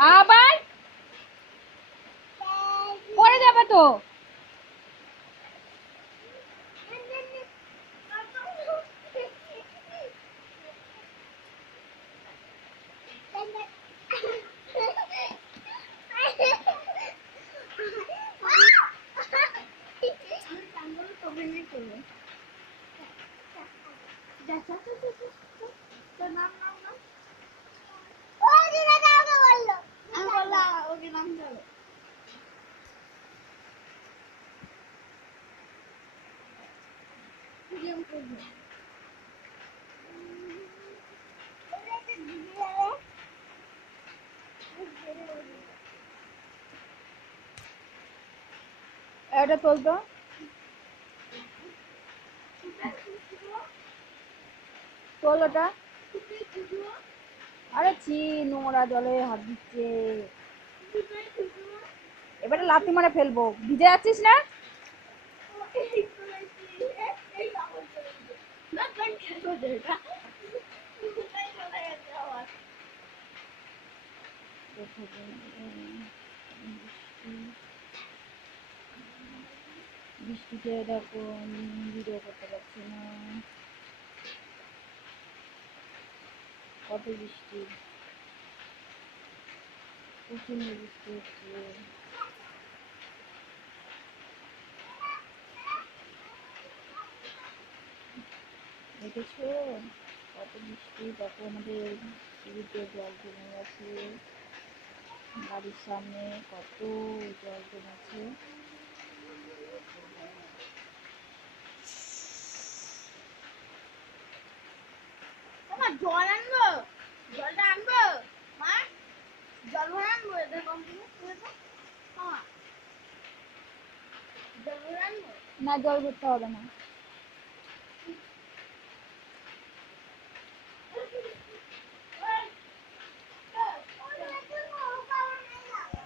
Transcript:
আবার পড়ে যাবে তো। এটা তোলতো, তোল ওটা। আরে ছি, নোংরা জলে হাত দিচ্ছে। এবারে লাথি মারে ফেলবো। ভিজে যাচ্ছিস না? বৃষ্টিতে দেখো ভিডিও করতে পারছি না, কত বৃষ্টি, প্রচন্ড বৃষ্টি হচ্ছে। দেখেছো কত বৃষ্টি, দেখো আমাদের সিঁড়িতে জল জমে গেছে, বাড়ির সামনে কত জল জমেছে। জল আনবো, জলটা আনবো মা, জল ভরে আনবো, এদের কমপ্লিট না, জল ভরতে হবে না।